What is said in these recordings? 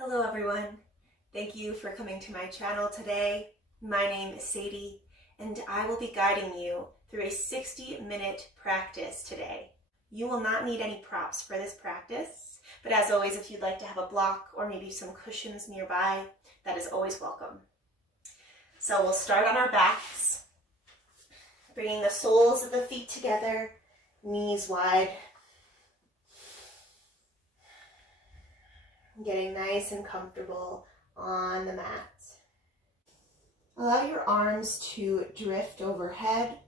Hello everyone. Thank you for coming to my channel today. My name is Sadie and I will be guiding you through a 60-minute practice today. You will not need any props for this practice, but as always, if you'd like to have a block or maybe some cushions nearby, that is always welcome. So we'll start on our backs, bringing the soles of the feet together, knees wide. Getting nice and comfortable on the mat. Allow your arms to drift overhead,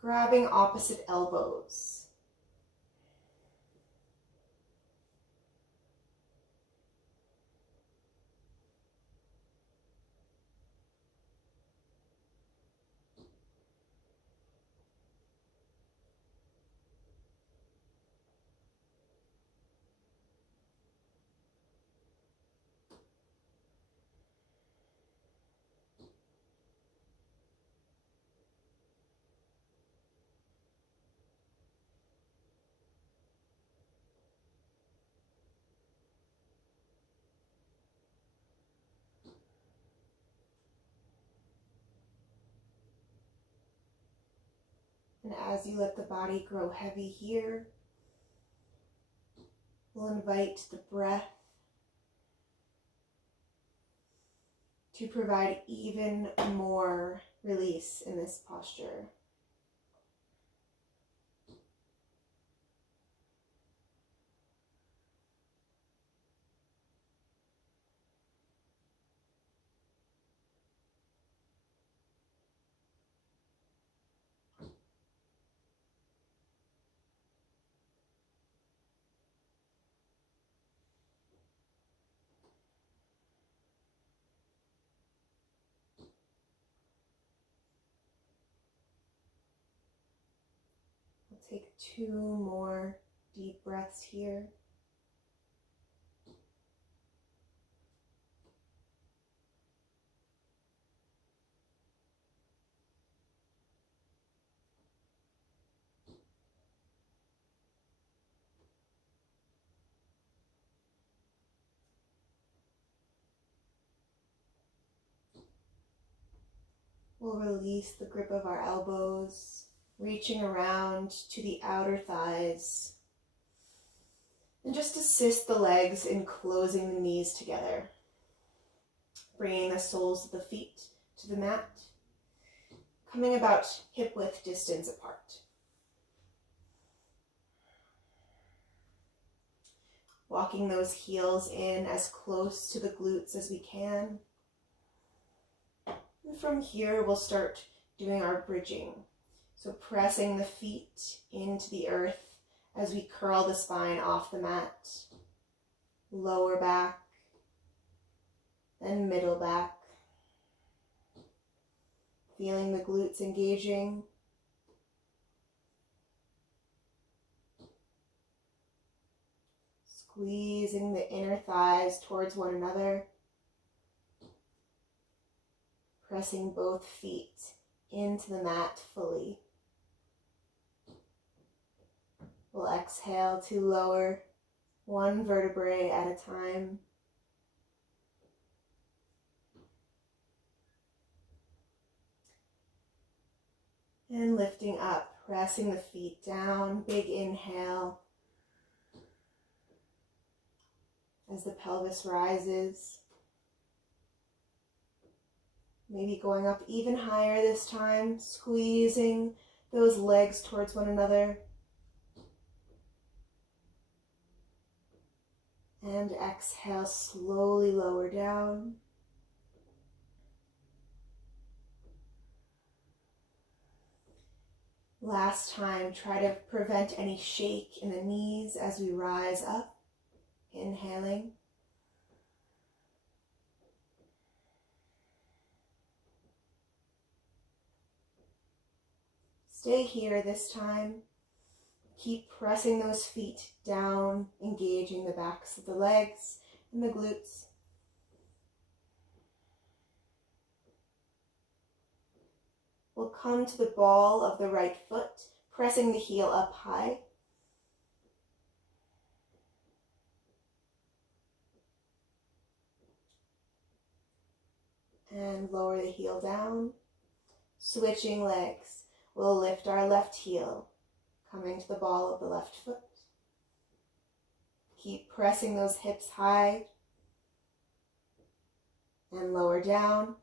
grabbing opposite elbows. And as you let the body grow heavy here, we'll invite the breath to provide even more release in this posture. Take 2 more deep breaths here. We'll release the grip of our elbows, reaching around to the outer thighs, and just assist the legs in closing the knees together, bringing the soles of the feet to the mat, coming about hip-width distance apart. Walking those heels in as close to the glutes as we can. And from here, we'll start doing our bridging. So pressing the feet into the earth as we curl the spine off the mat. Lower back, then middle back. Feeling the glutes engaging. Squeezing the inner thighs towards one another. Pressing both feet into the mat fully. We'll exhale to lower one vertebrae at a time. And lifting up, pressing the feet down, big inhale. As the pelvis rises. Maybe going up even higher this time, squeezing those legs towards one another. And exhale, slowly lower down. Last time, try to prevent any shake in the knees as we rise up. Inhaling. Stay here this time. Keep pressing those feet down, engaging the backs of the legs and the glutes. We'll come to the ball of the right foot, pressing the heel up high. And lower the heel down. Switching legs. We'll lift our left heel, coming to the ball of the left foot. Keep pressing those hips high. And lower down.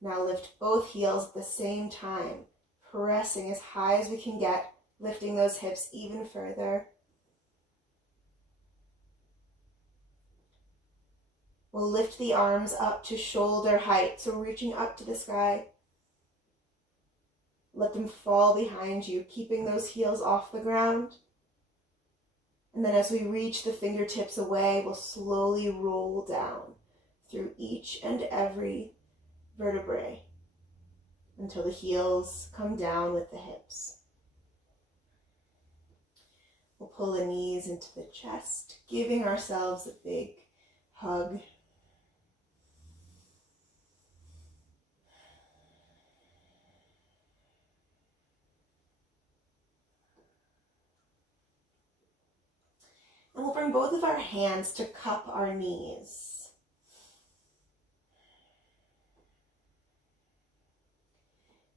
Now lift both heels at the same time, pressing as high as we can get, lifting those hips even further. We'll lift the arms up to shoulder height, so reaching up to the sky. Let them fall behind you, keeping those heels off the ground. And then as we reach the fingertips away, we'll slowly roll down through each and every vertebrae until the heels come down with the hips. We'll pull the knees into the chest, giving ourselves a big hug. And we'll bring both of our hands to cup our knees.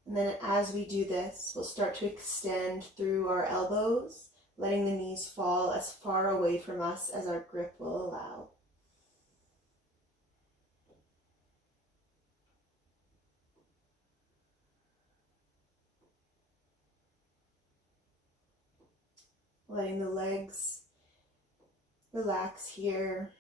And then as we do this, we'll start to extend through our elbows, letting the knees fall as far away from us as our grip will allow. Letting the legs relax here.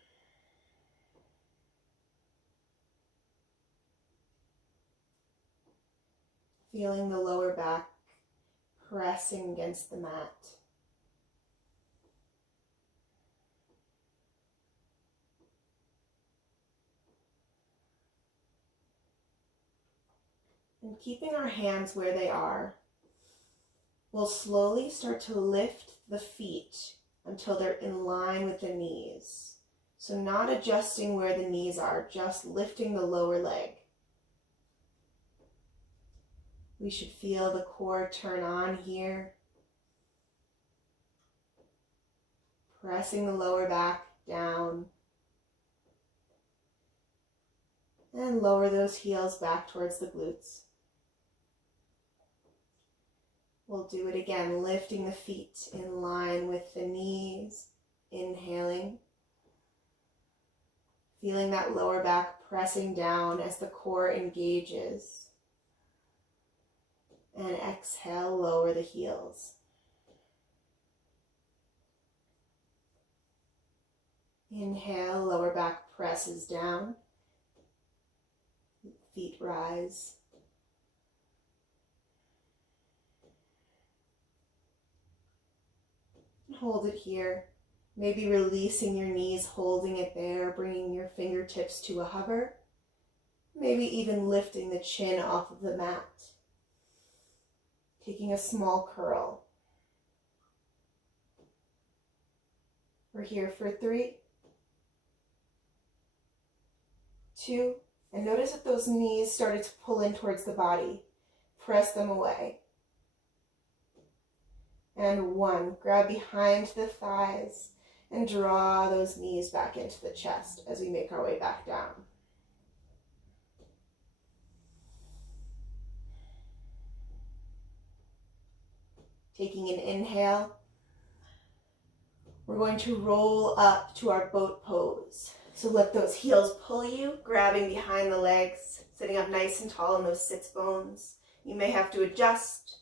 Feeling the lower back pressing against the mat. And keeping our hands where they are, we'll slowly start to lift the feet until they're in line with the knees. So not adjusting where the knees are, just lifting the lower leg. We should feel the core turn on here. Pressing the lower back down. And lower those heels back towards the glutes. We'll do it again, lifting the feet in line with the knees. Inhaling. Feeling that lower back pressing down as the core engages. And exhale, lower the heels. Inhale, lower back presses down. Feet rise. Hold it here. Maybe releasing your knees, holding it there, bringing your fingertips to a hover. Maybe even lifting the chin off of the mat. Taking a small curl. We're here for 3, 2, and notice that those knees started to pull in towards the body. Press them away. And 1, grab behind the thighs and draw those knees back into the chest as we make our way back down. Taking an inhale, we're going to roll up to our boat pose. So let those heels pull you, grabbing behind the legs, sitting up nice and tall in those sits bones. You may have to adjust,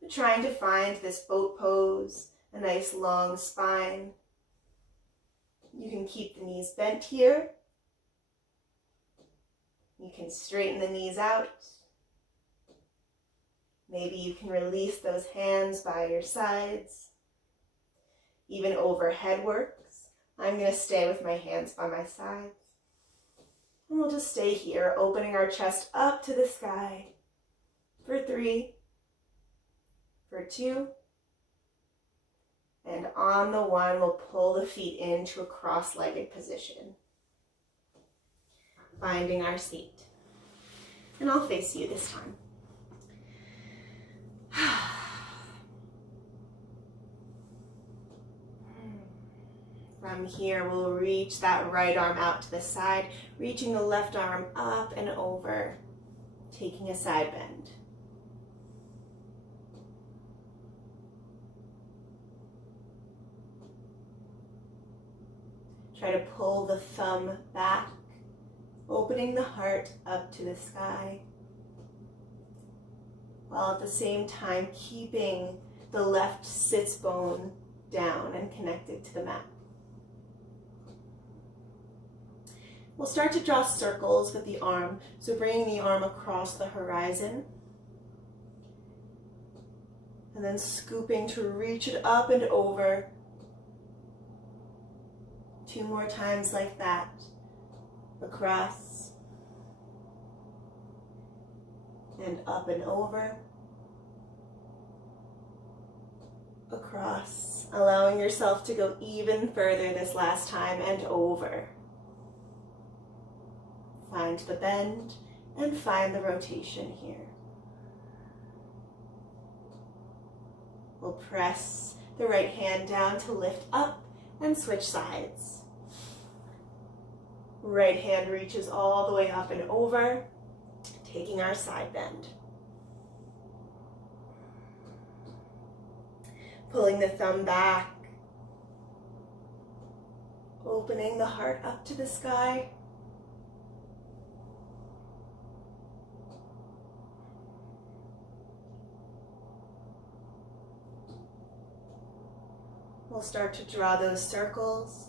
but trying to find this boat pose, a nice long spine. You can keep the knees bent here. You can straighten the knees out. Maybe you can release those hands by your sides. Even overhead works. I'm going to stay with my hands by my sides. And we'll just stay here, opening our chest up to the sky for 3, for 2, and on the 1, we'll pull the feet into a cross-legged position, finding our seat. And I'll face you this time. From here, we'll reach that right arm out to the side, reaching the left arm up and over, taking a side bend. Try to pull the thumb back, opening the heart up to the sky, while at the same time keeping the left sits bone down and connected to the mat. We'll start to draw circles with the arm, so bringing the arm across the horizon, and then scooping to reach it up and over. 2 more times like that. Across and up and over. Across, allowing yourself to go even further this last time and over. Find the bend and find the rotation here. We'll press the right hand down to lift up and switch sides. Right hand reaches all the way up and over, taking our side bend. Pulling the thumb back, opening the heart up to the sky. We'll start to draw those circles.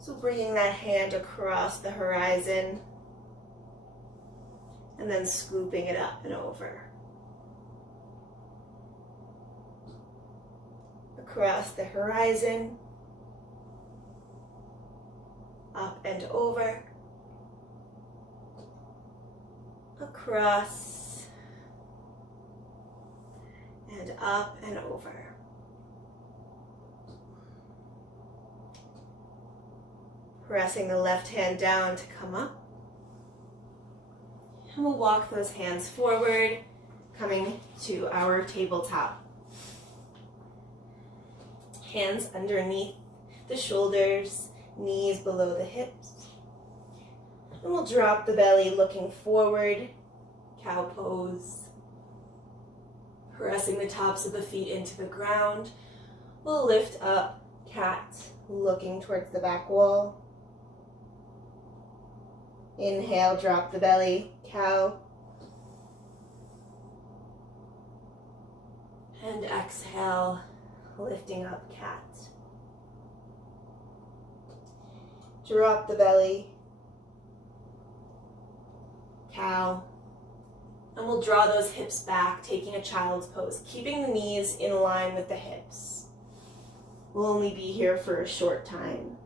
So bringing that hand across the horizon and then scooping it up and over. Across the horizon, up and over, across, and up and over. Pressing the left hand down to come up. And we'll walk those hands forward, coming to our tabletop. Hands underneath the shoulders, knees below the hips. And we'll drop the belly looking forward, cow pose. Pressing the tops of the feet into the ground. We'll lift up, cat, looking towards the back wall. Inhale, drop the belly, cow. And exhale, lifting up, cat. Drop the belly, cow. And we'll draw those hips back, taking a child's pose, keeping the knees in line with the hips. We'll only be here for a short time.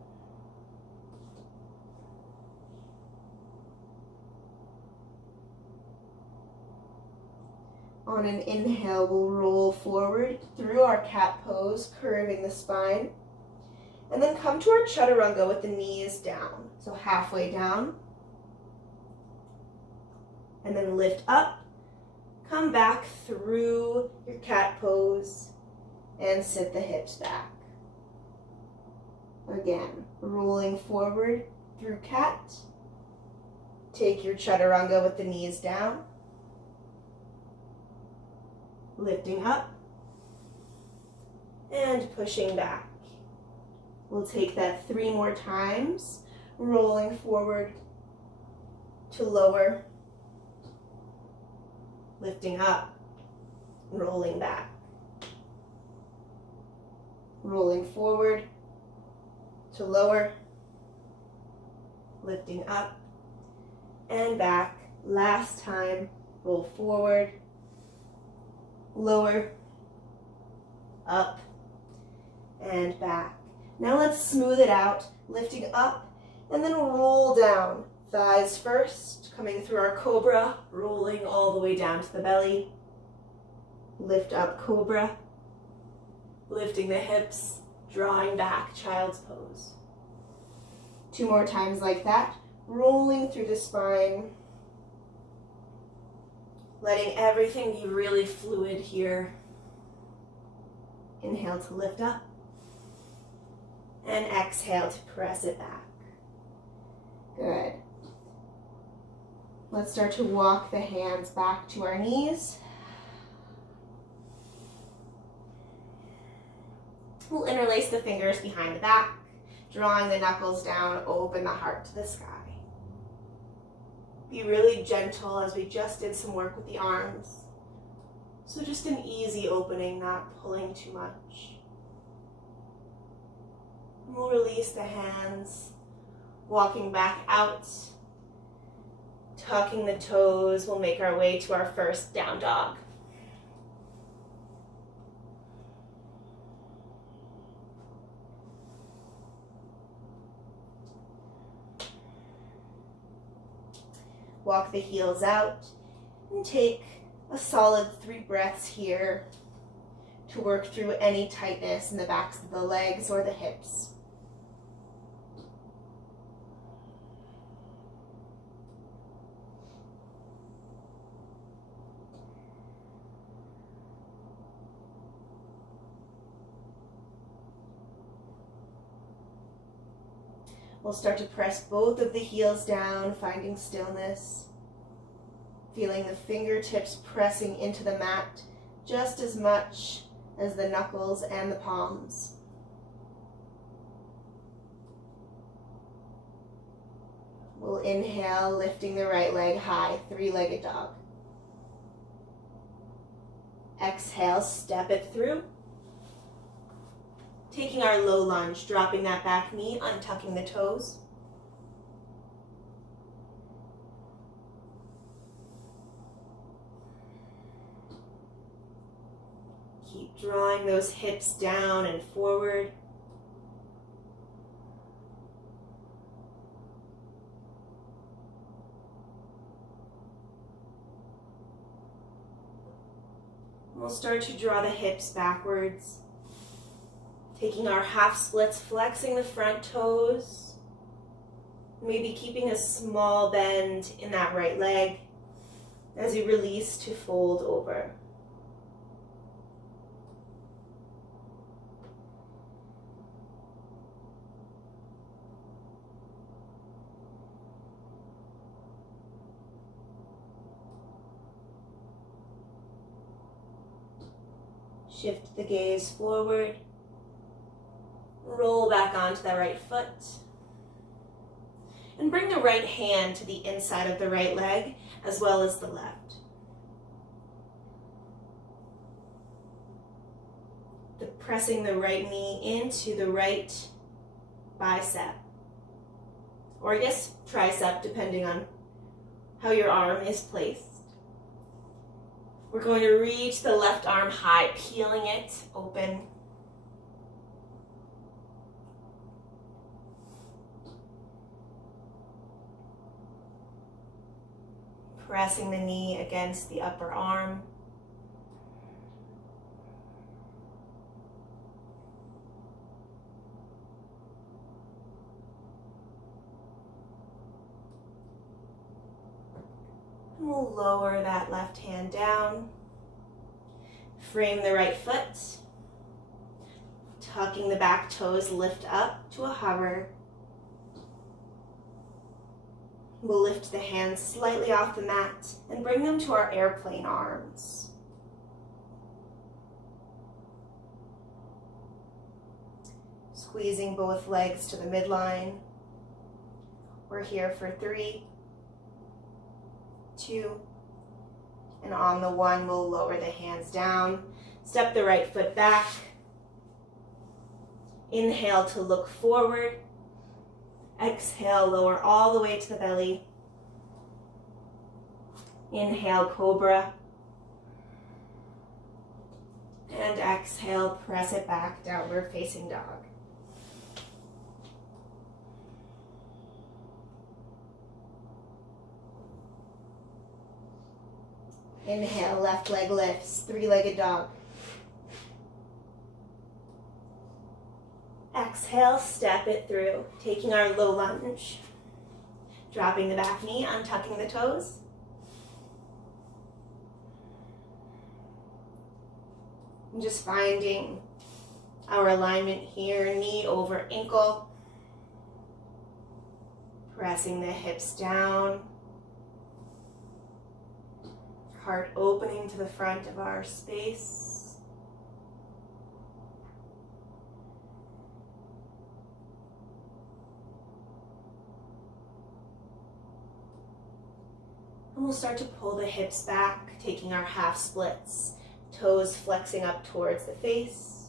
On an inhale, we'll roll forward through our cat pose, curving the spine. And then come to our chaturanga with the knees down. So halfway down. And then lift up. Come back through your cat pose and sit the hips back. Again, rolling forward through cat. Take your chaturanga with the knees down. Lifting up and pushing back. We'll take that 3 more times, rolling forward to lower, lifting up, rolling back, rolling forward to lower, lifting up and back. Last time, roll forward, lower, up, and back. Now let's smooth it out, lifting up, and then roll down. Thighs first, coming through our cobra, rolling all the way down to the belly. Lift up, cobra. Lifting the hips, drawing back, child's pose. 2 more times like that, rolling through the spine. Letting everything be really fluid here. Inhale to lift up. And exhale to press it back. Good. Let's start to walk the hands back to our knees. We'll interlace the fingers behind the back, drawing the knuckles down, open the heart to the sky. Be really gentle as we just did some work with the arms. So just an easy opening, not pulling too much. We'll release the hands, walking back out, tucking the toes. We'll make our way to our first down dog. Walk the heels out and take a solid 3 breaths here to work through any tightness in the backs of the legs or the hips. We'll start to press both of the heels down, finding stillness, feeling the fingertips pressing into the mat just as much as the knuckles and the palms. We'll inhale, lifting the right leg high, 3-legged dog. Exhale, step it through. Taking our low lunge, dropping that back knee, untucking the toes. Keep drawing those hips down and forward. We'll start to draw the hips backwards. Taking our half splits, flexing the front toes. Maybe keeping a small bend in that right leg as you release to fold over. Shift the gaze forward. Roll back onto the right foot. And bring the right hand to the inside of the right leg as well as the left. Pressing the right knee into the right bicep. Or I guess tricep, depending on how your arm is placed. We're going to reach the left arm high, peeling it open. Pressing the knee against the upper arm. And we'll lower that left hand down. Frame the right foot. Tucking the back toes, lift up to a hover. We'll lift the hands slightly off the mat and bring them to our airplane arms. Squeezing both legs to the midline. We're here for 3, 2, and on the 1, we'll lower the hands down. Step the right foot back. Inhale to look forward. Exhale, lower all the way to the belly. Inhale, cobra. And exhale, press it back, downward facing dog. Inhale, left leg lifts, 3-legged dog. Exhale, step it through, taking our low lunge. Dropping the back knee, untucking the toes. And just finding our alignment here, knee over ankle. Pressing the hips down. Heart opening to the front of our space. And we'll start to pull the hips back, taking our half splits. Toes flexing up towards the face.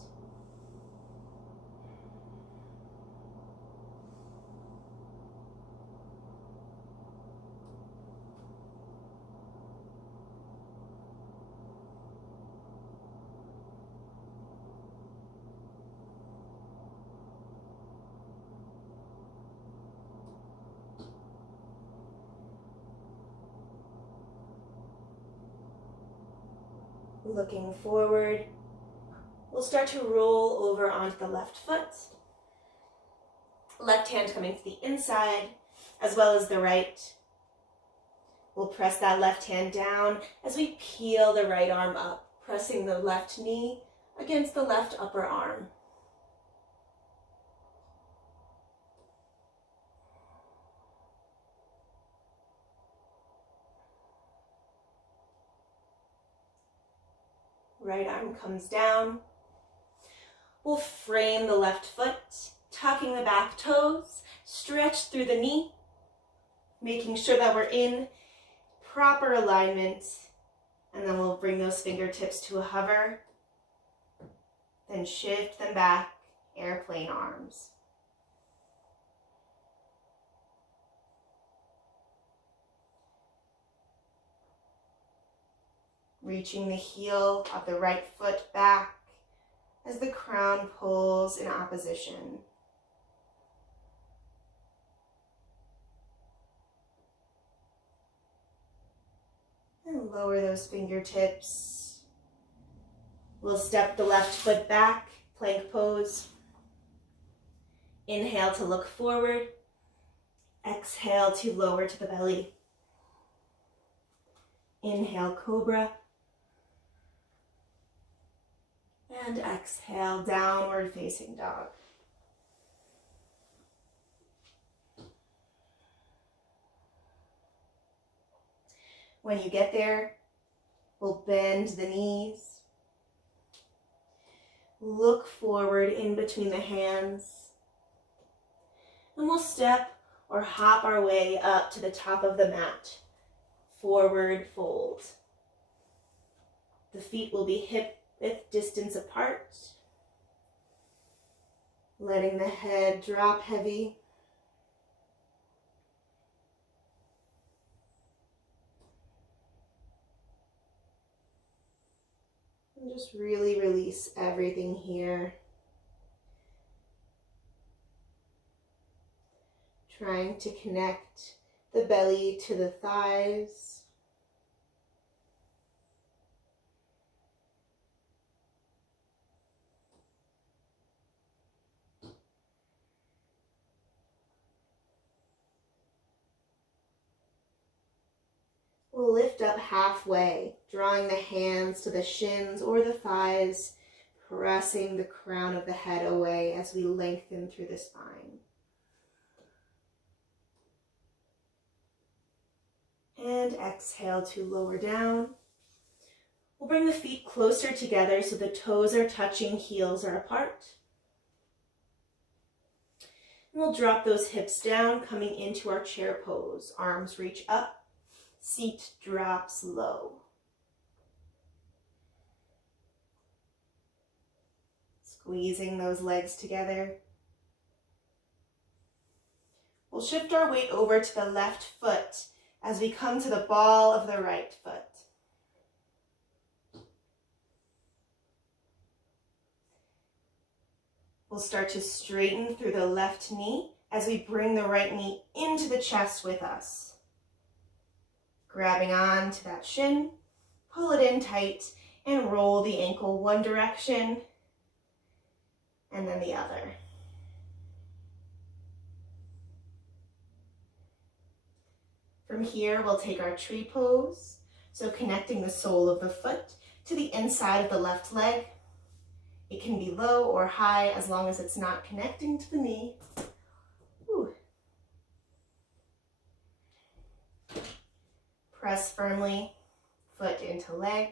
Looking forward, we'll start to roll over onto the left foot. Left hand coming to the inside, as well as the right. We'll press that left hand down as we peel the right arm up, pressing the left knee against the left upper arm. Right arm comes down. We'll frame the left foot, tucking the back toes, stretch through the knee, making sure that we're in proper alignment, and then we'll bring those fingertips to a hover, then shift them back, airplane arms. Reaching the heel of the right foot back as the crown pulls in opposition. And lower those fingertips. We'll step the left foot back, plank pose. Inhale to look forward. Exhale to lower to the belly. Inhale, cobra. And exhale, downward facing dog. When you get there, we'll bend the knees. Look forward in between the hands. And we'll step or hop our way up to the top of the mat. Forward fold. The feet will be hip width distance apart. Letting the head drop heavy. And just really release everything here. Trying to connect the belly to the thighs. We'll lift up halfway, drawing the hands to the shins or the thighs, pressing the crown of the head away as we lengthen through the spine. And exhale to lower down. We'll bring the feet closer together so the toes are touching, heels are apart. And we'll drop those hips down, coming into our chair pose. Arms reach up. Seat drops low. Squeezing those legs together. We'll shift our weight over to the left foot as we come to the ball of the right foot. We'll start to straighten through the left knee as we bring the right knee into the chest with us. Grabbing on to that shin, pull it in tight, and roll the ankle one direction, and then the other. From here, we'll take our tree pose, so connecting the sole of the foot to the inside of the left leg. It can be low or high as long as it's not connecting to the knee. Whew. Press firmly, foot into leg.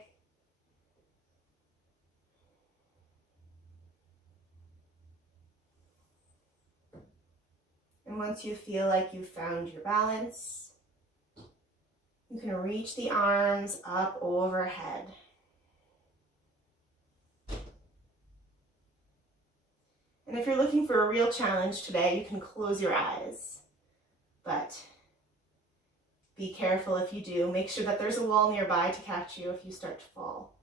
And once you feel like you've found your balance, you can reach the arms up overhead. And if you're looking for a real challenge today, you can close your eyes. But be careful if you do. Make sure that there's a wall nearby to catch you if you start to fall.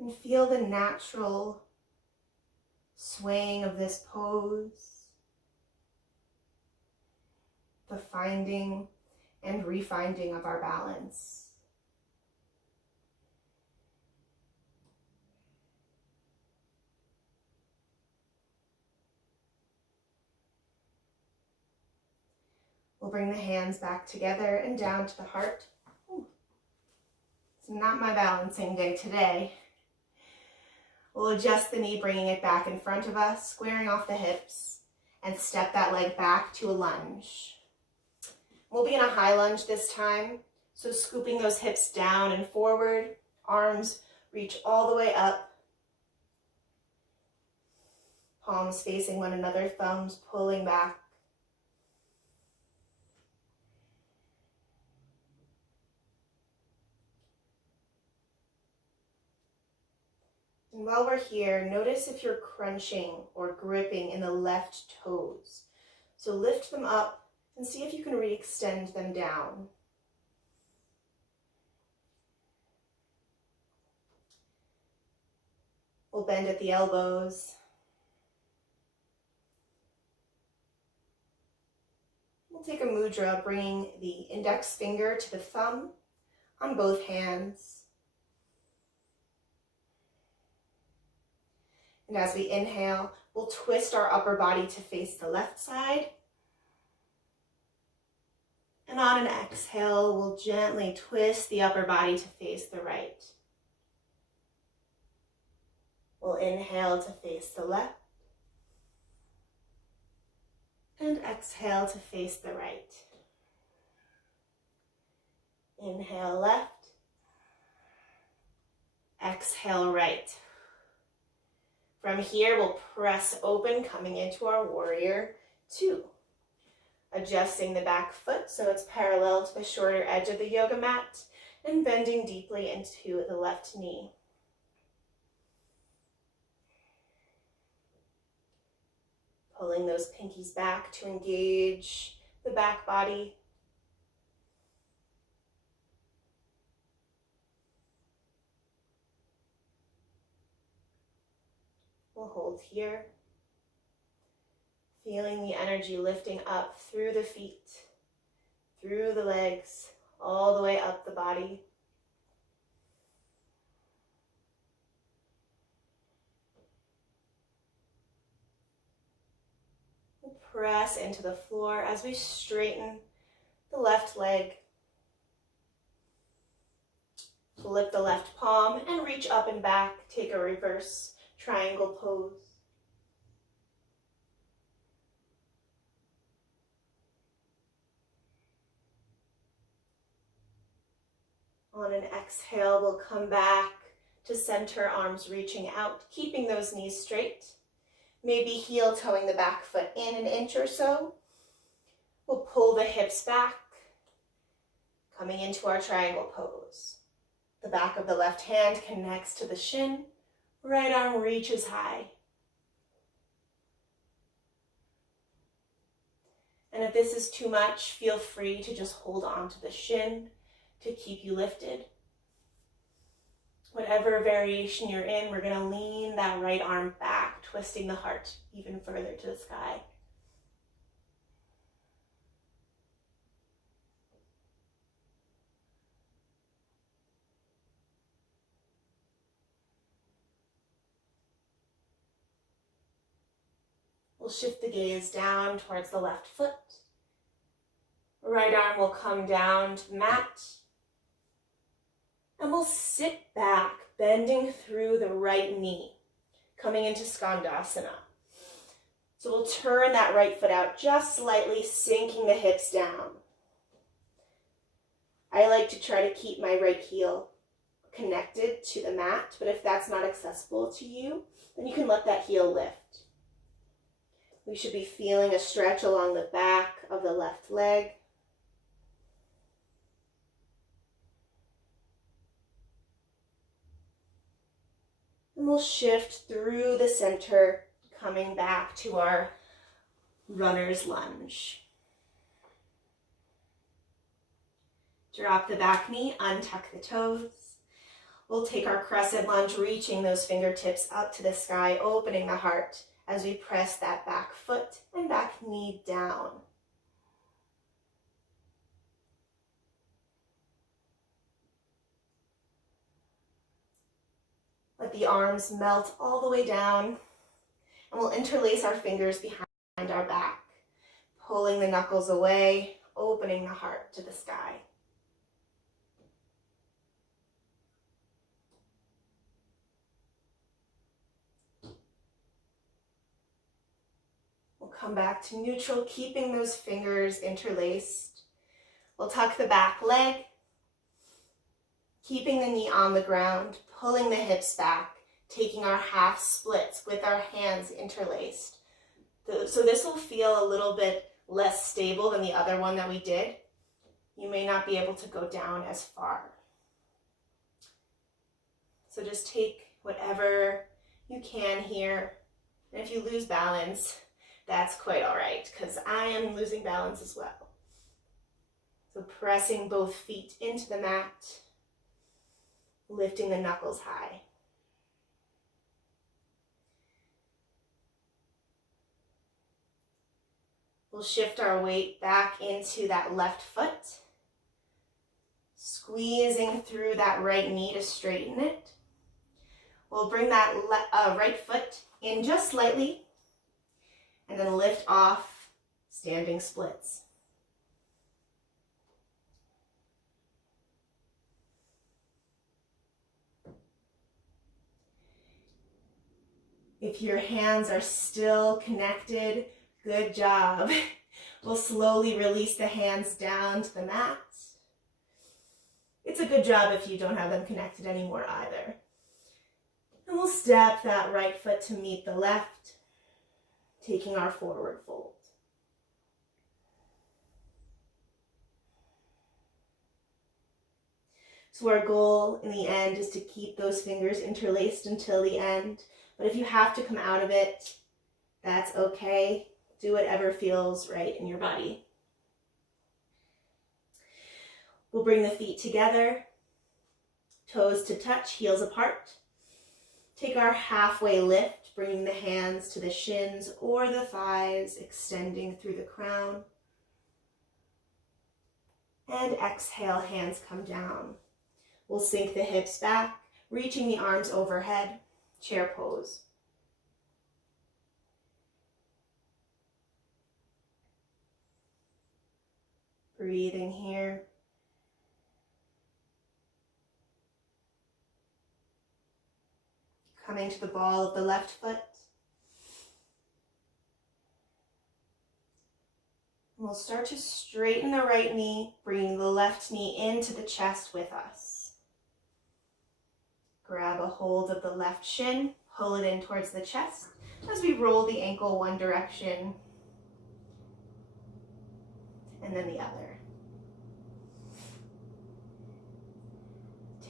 And feel the natural swaying of this pose, the finding and refinding of our balance. We'll bring the hands back together and down to the heart. Ooh. It's not my balancing day today. We'll adjust the knee, bringing it back in front of us, squaring off the hips, and step that leg back to a lunge. We'll be in a high lunge this time, so scooping those hips down and forward, arms reach all the way up, palms facing one another, thumbs pulling back. And while we're here, notice if you're crunching or gripping in the left toes. So lift them up and see if you can re-extend them down. We'll bend at the elbows. We'll take a mudra, bringing the index finger to the thumb on both hands. And as we inhale, we'll twist our upper body to face the left side. And on an exhale, we'll gently twist the upper body to face the right. We'll inhale to face the left. And exhale to face the right. Inhale left. Exhale right. From here, we'll press open, coming into our warrior two. Adjusting the back foot so it's parallel to the shorter edge of the yoga mat and bending deeply into the left knee. Pulling those pinkies back to engage the back body. We'll hold here, feeling the energy lifting up through the feet, through the legs, all the way up the body. We'll press into the floor as we straighten the left leg. Lift the left palm and reach up and back. Take a reverse triangle pose. On an exhale, we'll come back to center, arms reaching out, keeping those knees straight. Maybe heel toeing the back foot in an inch or so. We'll pull the hips back, coming into our triangle pose. The back of the left hand connects to the shin. Right arm reaches high. And if this is too much, feel free to just hold on to the shin to keep you lifted. Whatever variation you're in, we're going to lean that right arm back, twisting the heart even further to the sky. We'll shift the gaze down towards the left foot. Right arm will come down to the mat. And we'll sit back, bending through the right knee, coming into Skandasana. So we'll turn that right foot out just slightly, sinking the hips down. I like to try to keep my right heel connected to the mat, but if that's not accessible to you, then you can let that heel lift. We should be feeling a stretch along the back of the left leg. And we'll shift through the center, coming back to our runner's lunge. Drop the back knee, untuck the toes. We'll take our crescent lunge, reaching those fingertips up to the sky, opening the heart as we press that back foot and back knee down. Let the arms melt all the way down, and we'll interlace our fingers behind our back, pulling the knuckles away, opening the heart to the sky. We'll come back to neutral, keeping those fingers interlaced. We'll tuck the back leg, keeping the knee on the ground, pulling the hips back, taking our half splits with our hands interlaced. So this will feel a little bit less stable than the other one that we did. You may not be able to go down as far. So just take whatever you can here. And if you lose balance, that's quite all right, because I am losing balance as well. So pressing both feet into the mat, lifting the knuckles high. We'll shift our weight back into that left foot, squeezing through that right knee to straighten it. We'll bring that right foot in just slightly, and then lift off, standing splits. If your hands are still connected, good job. We'll slowly release the hands down to the mat. It's a good job if you don't have them connected anymore either. And we'll step that right foot to meet the left, taking our forward fold. So our goal in the end is to keep those fingers interlaced until the end. But if you have to come out of it, that's okay. Do whatever feels right in your body. We'll bring the feet together, toes to touch, heels apart. Take our halfway lift, bringing the hands to the shins or the thighs, extending through the crown. And exhale, hands come down. We'll sink the hips back, reaching the arms overhead, chair pose. Breathing here. Coming to the ball of the left foot. We'll start to straighten the right knee, bringing the left knee into the chest with us. Grab a hold of the left shin, pull it in towards the chest as we roll the ankle one direction and then the other.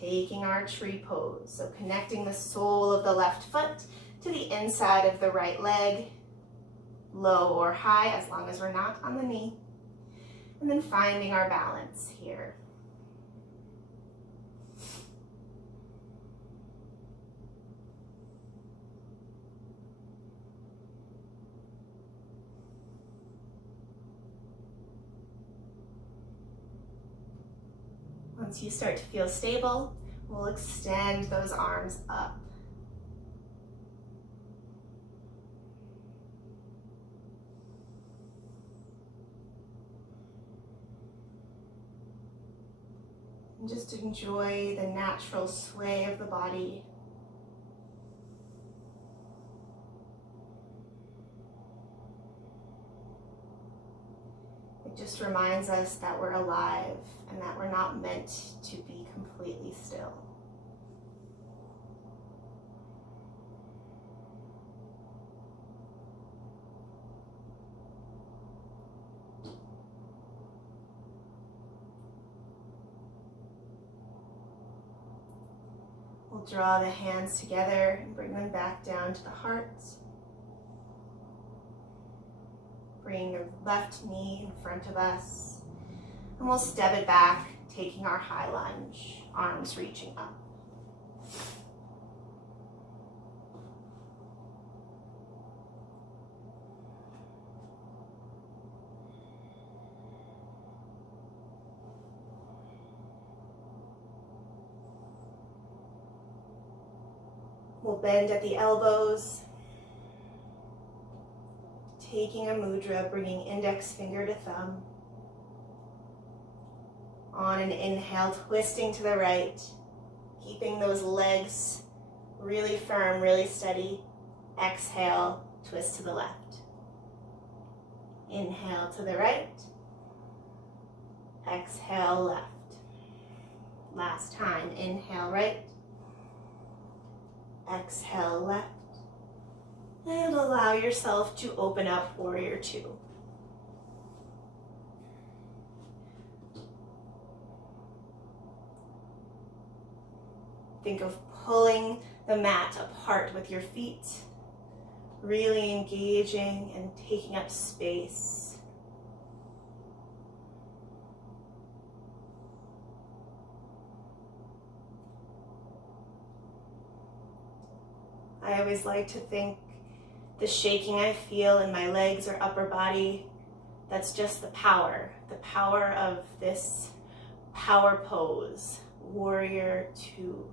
Taking our tree pose, so connecting the sole of the left foot to the inside of the right leg, low or high as long as we're not on the knee, and then finding our balance here. Once you start to feel stable, we'll extend those arms up. And just enjoy the natural sway of the body. It just reminds us that we're alive and that we're not meant to be completely still. We'll draw the hands together and bring them back down to the heart. Bring your left knee in front of us, and we'll step it back, taking our high lunge, arms reaching up. We'll bend at the elbows, taking a mudra, bringing index finger to thumb. On an inhale, twisting to the right, keeping those legs really firm, really steady. Exhale, twist to the left. Inhale to the right. Exhale, left. Last time, inhale right. Exhale left. And allow yourself to open up warrior two. Think of pulling the mat apart with your feet, really engaging and taking up space. I always like to think the shaking I feel in my legs or upper body, that's just the power of this power pose, warrior two.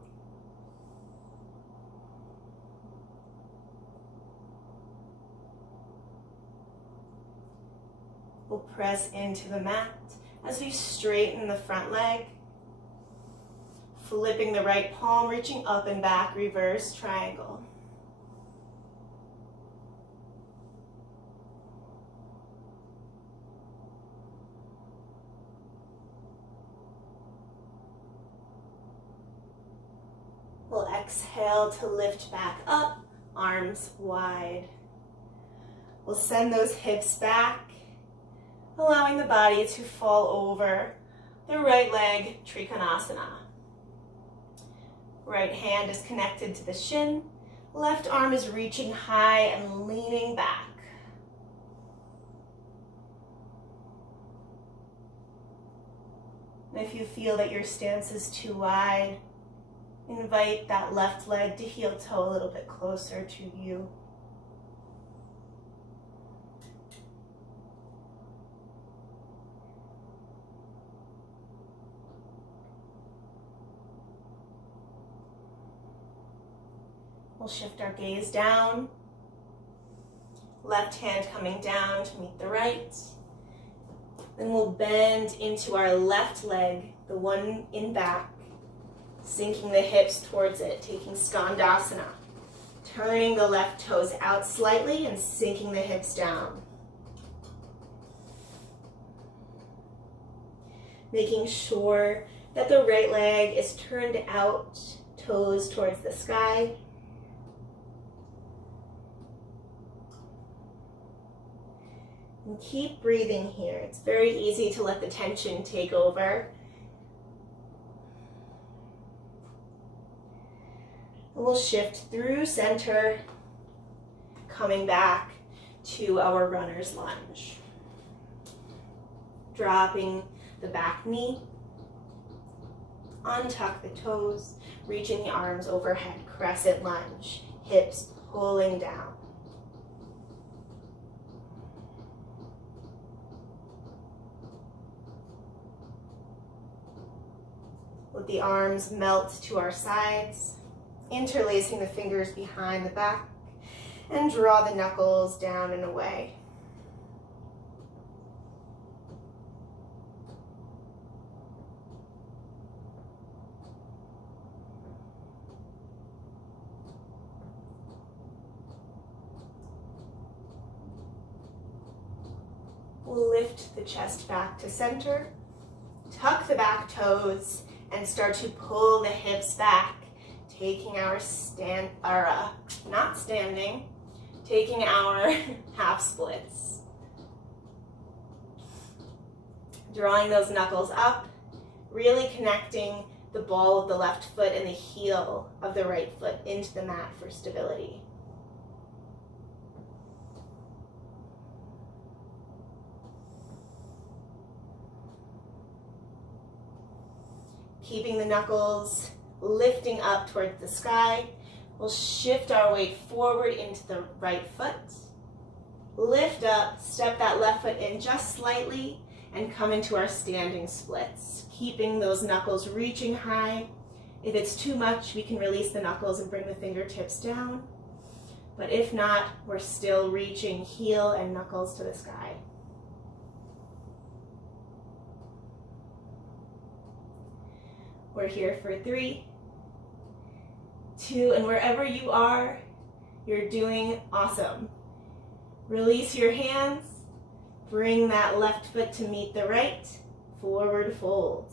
We'll press into the mat as we straighten the front leg, flipping the right palm, reaching up and back, reverse triangle. We'll exhale to lift back up, arms wide. We'll send those hips back, allowing the body to fall over the right leg, Trikonasana. Right hand is connected to the shin, left arm is reaching high and leaning back. And if you feel that your stance is too wide, invite that left leg to heel toe a little bit closer to you. We'll shift our gaze down, left hand coming down to meet the right. Then we'll bend into our left leg, the one in back, sinking the hips towards it, taking Skandasana, turning the left toes out slightly and sinking the hips down. Making sure that the right leg is turned out, toes towards the sky. And keep breathing here. It's very easy to let the tension take over. We'll shift through center, coming back to our runner's lunge. Dropping the back knee, untuck the toes, reaching the arms overhead, crescent lunge, hips pulling down. Let the arms melt to our sides, interlacing the fingers behind the back, and draw the knuckles down and away. Lift the chest back to center. Tuck the back toes and start to pull the hips back, taking our taking our half splits. Drawing those knuckles up, really connecting the ball of the left foot and the heel of the right foot into the mat for stability. Keeping the knuckles lifting up towards the sky, we'll shift our weight forward into the right foot. Lift up, step that left foot in just slightly, and come into our standing splits, keeping those knuckles reaching high. If it's too much, we can release the knuckles and bring the fingertips down. But if not, we're still reaching heel and knuckles to the sky. We're here for 3, 2, and wherever you are, you're doing awesome. Release your hands. Bring that left foot to meet the right. Forward fold.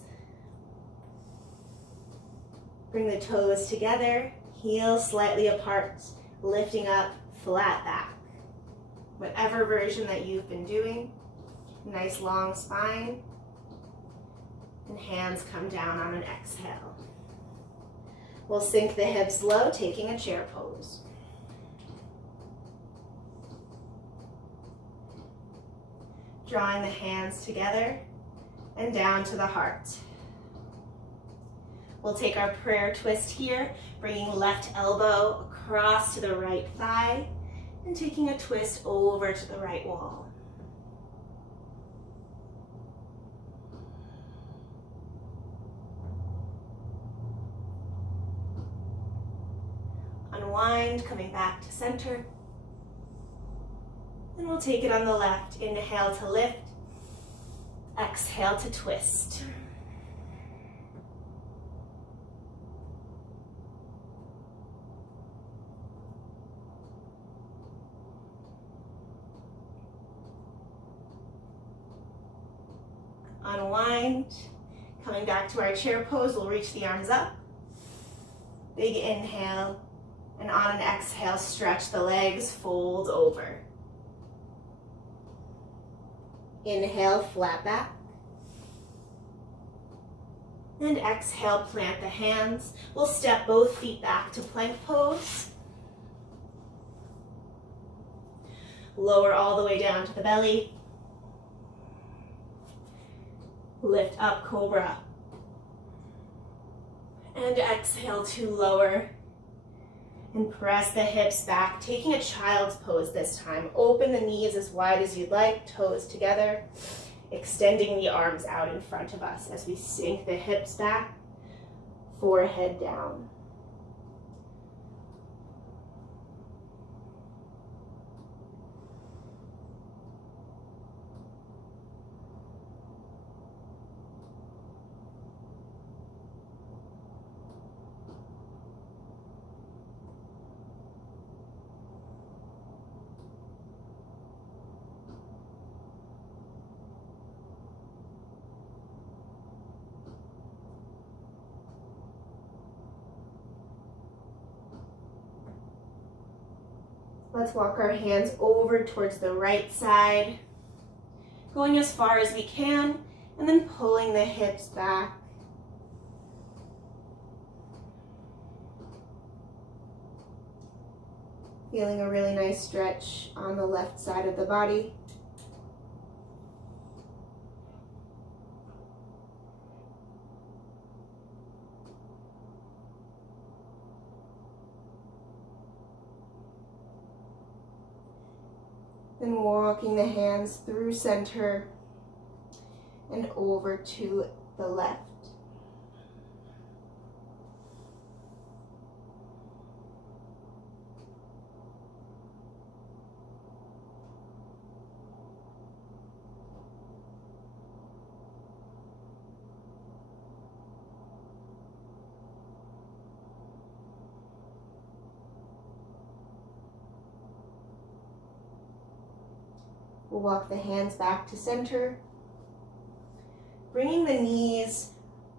Bring the toes together, heels slightly apart, lifting up, flat back. Whatever version that you've been doing. Nice long spine. And hands come down on an exhale. We'll sink the hips low, taking a chair pose. Drawing the hands together and down to the heart. We'll take our prayer twist here, bringing left elbow across to the right thigh and taking a twist over to the right wall. Unwind, coming back to center. And we'll take it on the left. Inhale to lift. Exhale to twist. Unwind. Coming back to our chair pose, we'll reach the arms up. Big inhale. And on an exhale, stretch the legs, fold over. Inhale, flat back. And exhale, plant the hands. We'll step both feet back to plank pose. Lower all the way down to the belly. Lift up, cobra. And exhale to lower. And press the hips back, taking a child's pose this time. Open the knees as wide as you'd like, toes together, extending the arms out in front of us as we sink the hips back, forehead down. Let's walk our hands over towards the right side, going as far as we can, and then pulling the hips back. Feeling a really nice stretch on the left side of the body. Then walking the hands through center and over to the left. We'll walk the hands back to center, bringing the knees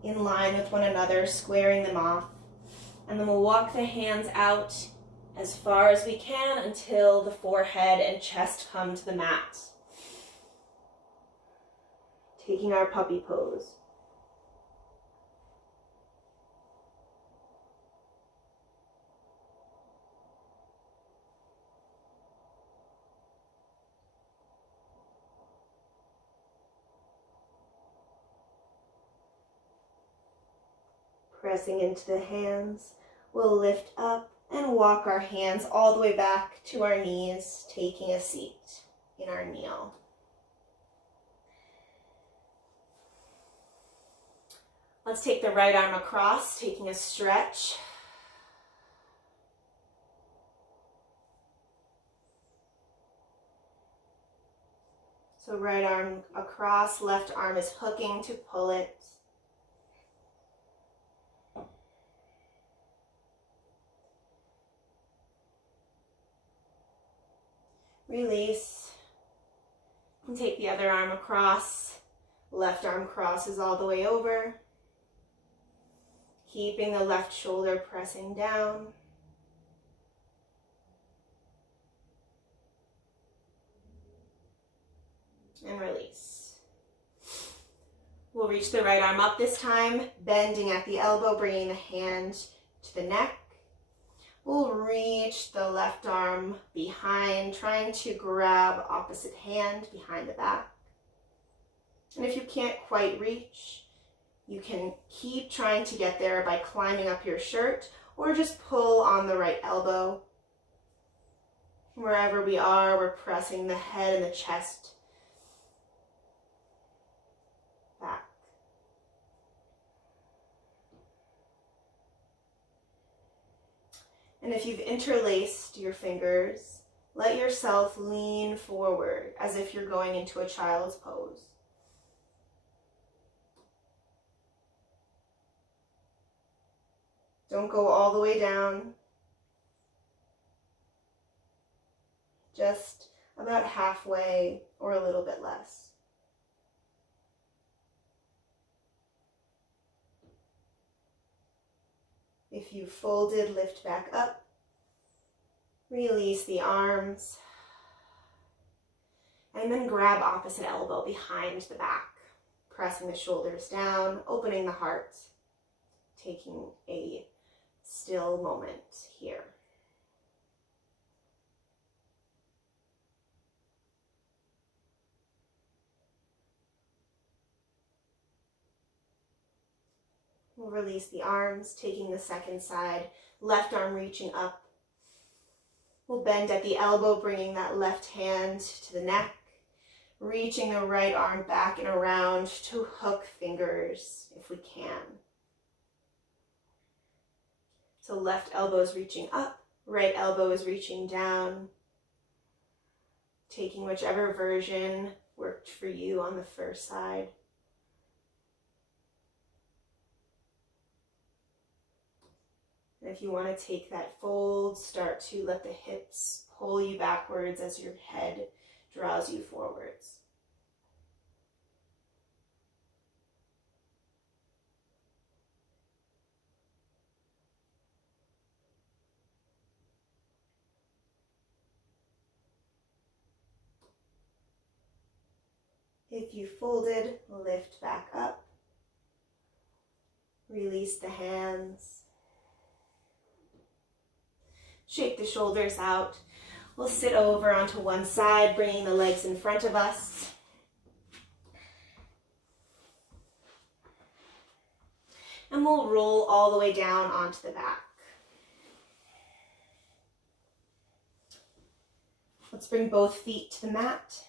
in line with one another, squaring them off. And then we'll walk the hands out as far as we can until the forehead and chest come to the mat. Taking our puppy pose. Pressing into the hands, we'll lift up and walk our hands all the way back to our knees, taking a seat in our kneel. Let's take the right arm across, taking a stretch. So right arm across, left arm is hooking to pull it. Release, and take the other arm across. Left arm crosses all the way over, keeping the left shoulder pressing down. And release. We'll reach the right arm up this time, bending at the elbow, bringing the hand to the neck. We'll reach the left arm behind, trying to grab opposite hand behind the back. And if you can't quite reach, you can keep trying to get there by climbing up your shirt or just pull on the right elbow. Wherever we are, we're pressing the head and the chest back. And if you've interlaced your fingers, let yourself lean forward as if you're going into a child's pose. Don't go all the way down. Just about halfway or a little bit less. If you folded, lift back up. Release the arms. And then grab opposite elbow behind the back, pressing the shoulders down, opening the heart, taking a still moment here. We'll release the arms, taking the second side, left arm reaching up. We'll bend at the elbow, bringing that left hand to the neck, reaching the right arm back and around to hook fingers if we can. So left elbow is reaching up, right elbow is reaching down, taking whichever version worked for you on the first side. And if you want to take that fold, start to let the hips pull you backwards as your head draws you forwards. If you folded, lift back up. Release the hands. Shake the shoulders out. We'll sit over onto one side, bringing the legs in front of us. And we'll roll all the way down onto the back. Let's bring both feet to the mat.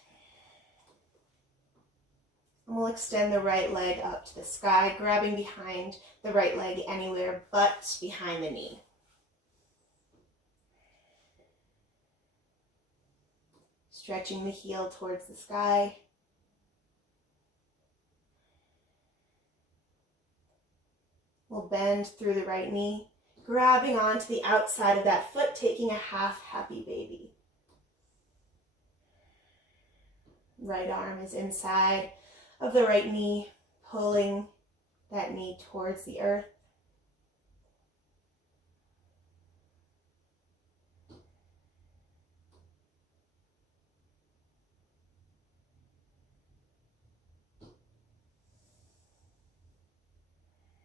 And we'll extend the right leg up to the sky, grabbing behind the right leg anywhere but behind the knee. Stretching the heel towards the sky. We'll bend through the right knee, grabbing onto the outside of that foot, taking a half happy baby. Right arm is inside of the right knee, pulling that knee towards the earth.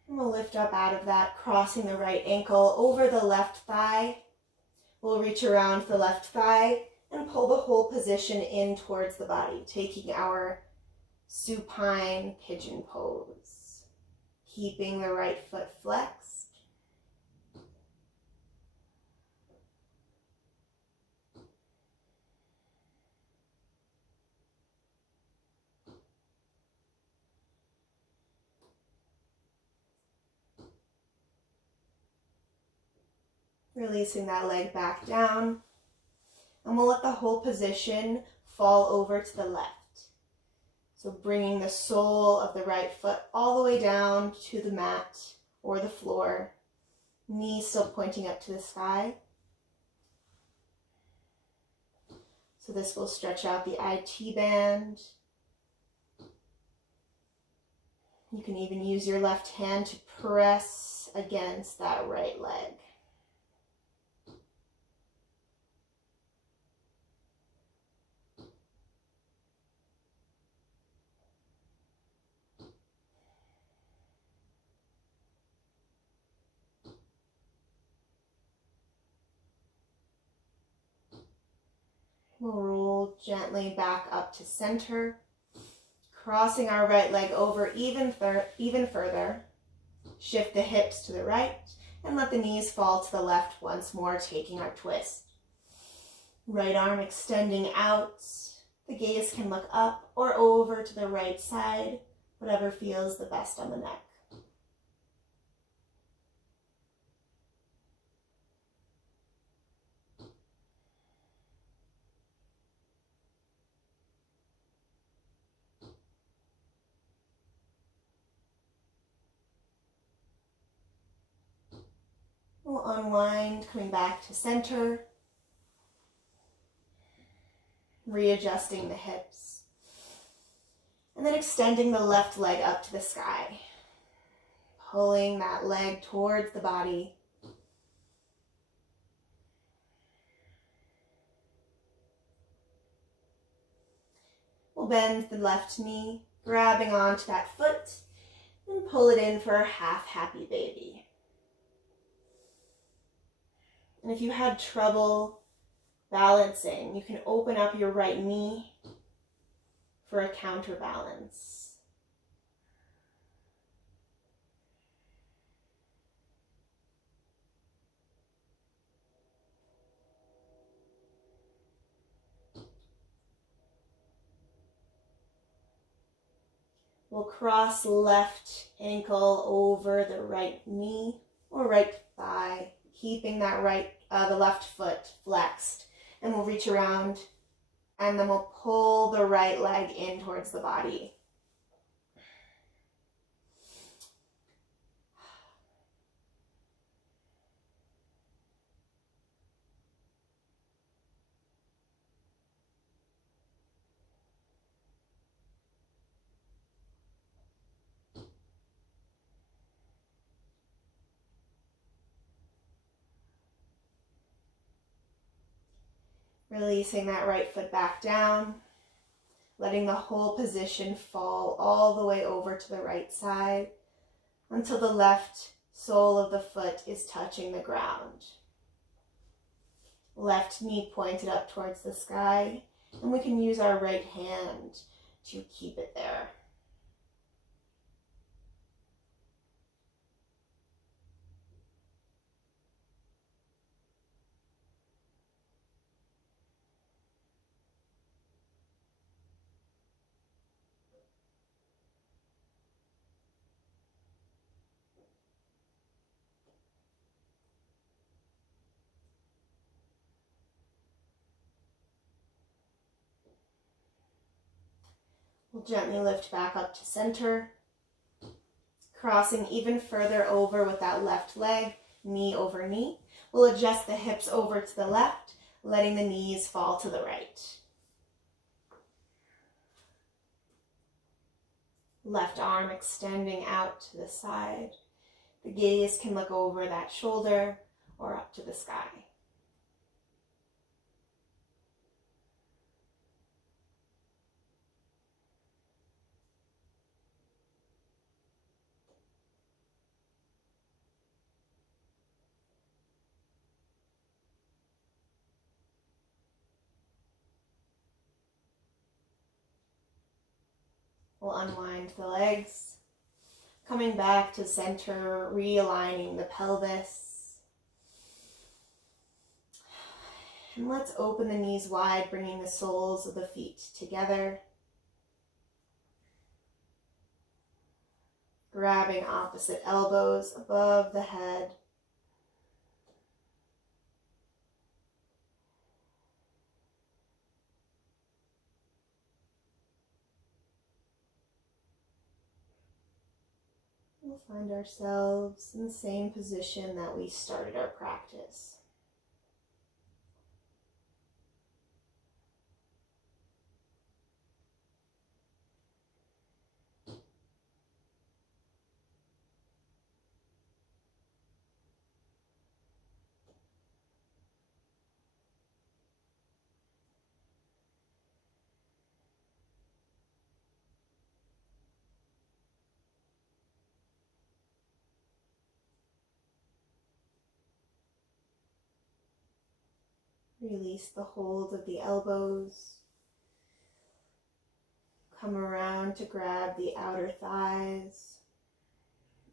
And we'll lift up out of that, crossing the right ankle over the left thigh. We'll reach around the left thigh and pull the whole position in towards the body, taking our supine pigeon pose, keeping the right foot flexed. Releasing that leg back down, and we'll let the whole position fall over to the left. So bringing the sole of the right foot all the way down to the mat or the floor, knees still pointing up to the sky. So this will stretch out the IT band. You can even use your left hand to press against that right leg. We'll roll gently back up to center, crossing our right leg over even further. Shift the hips to the right and let the knees fall to the left once more, taking our twist. Right arm extending out. The gaze can look up or over to the right side, whatever feels the best on the neck. We'll unwind, coming back to center, readjusting the hips, and then extending the left leg up to the sky, pulling that leg towards the body. We'll bend the left knee, grabbing onto that foot, and pull it in for a half happy baby. And if you had trouble balancing, you can open up your right knee for a counterbalance. We'll cross left ankle over the right knee or right thigh, keeping that the left foot flexed. And we'll reach around and then we'll pull the right leg in towards the body. Releasing that right foot back down, letting the whole position fall all the way over to the right side until the left sole of the foot is touching the ground. Left knee pointed up towards the sky, and we can use our right hand to keep it there. We'll gently lift back up to center, crossing even further over with that left leg, knee over knee. We'll adjust the hips over to the left, letting the knees fall to the right. Left arm extending out to the side. The gaze can look over that shoulder or up to the sky. We'll unwind the legs, coming back to center, realigning the pelvis. And let's open the knees wide, bringing the soles of the feet together. Grabbing opposite elbows above the head. We'll find ourselves in the same position that we started our practice. Release the hold of the elbows. Come around to grab the outer thighs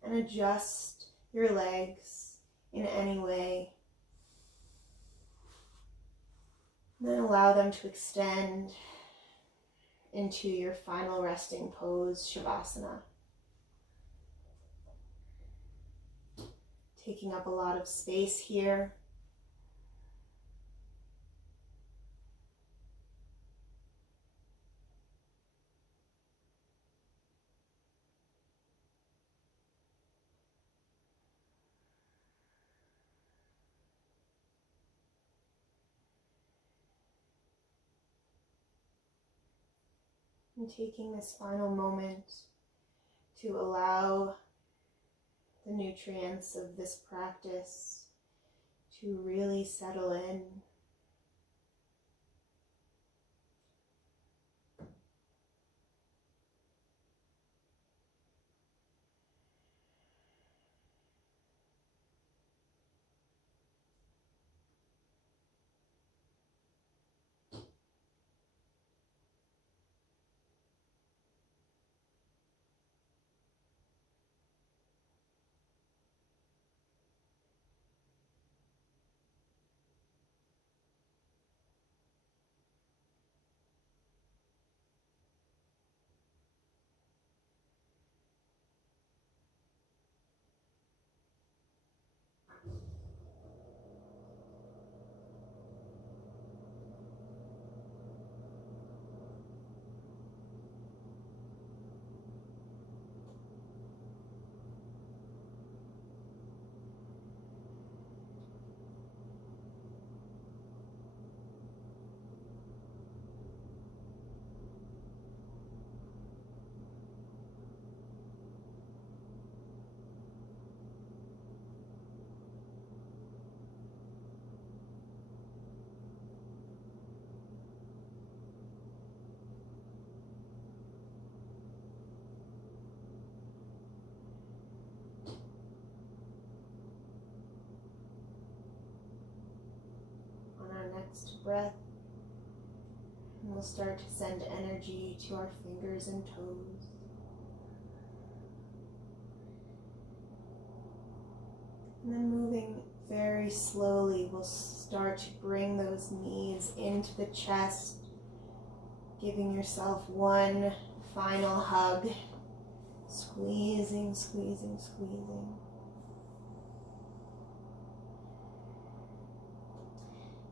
and adjust your legs in any way. And then allow them to extend into your final resting pose, Shavasana. Taking up a lot of space here. And taking this final moment to allow the nutrients of this practice to really settle in. Next breath, and we'll start to send energy to our fingers and toes. And then moving very slowly, we'll start to bring those knees into the chest, giving yourself one final hug, squeezing, squeezing, squeezing.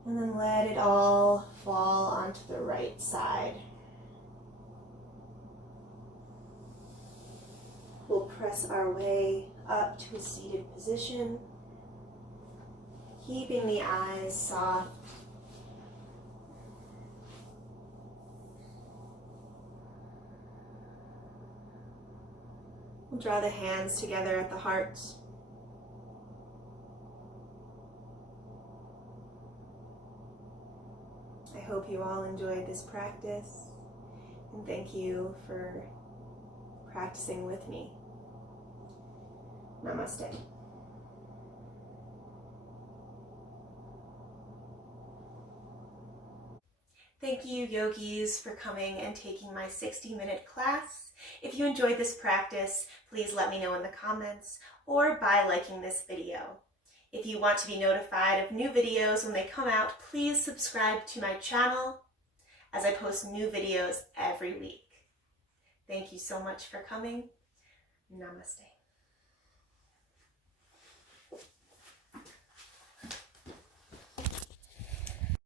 And then let it all fall onto the right side. We'll press our way up to a seated position, keeping the eyes soft. We'll draw the hands together at the heart. I hope you all enjoyed this practice, and thank you for practicing with me. Namaste. Thank you, yogis, for coming and taking my 60-minute class. If you enjoyed this practice, please let me know in the comments or by liking this video. If you want to be notified of new videos when they come out, please subscribe to my channel as I post new videos every week. Thank you so much for coming. Namaste.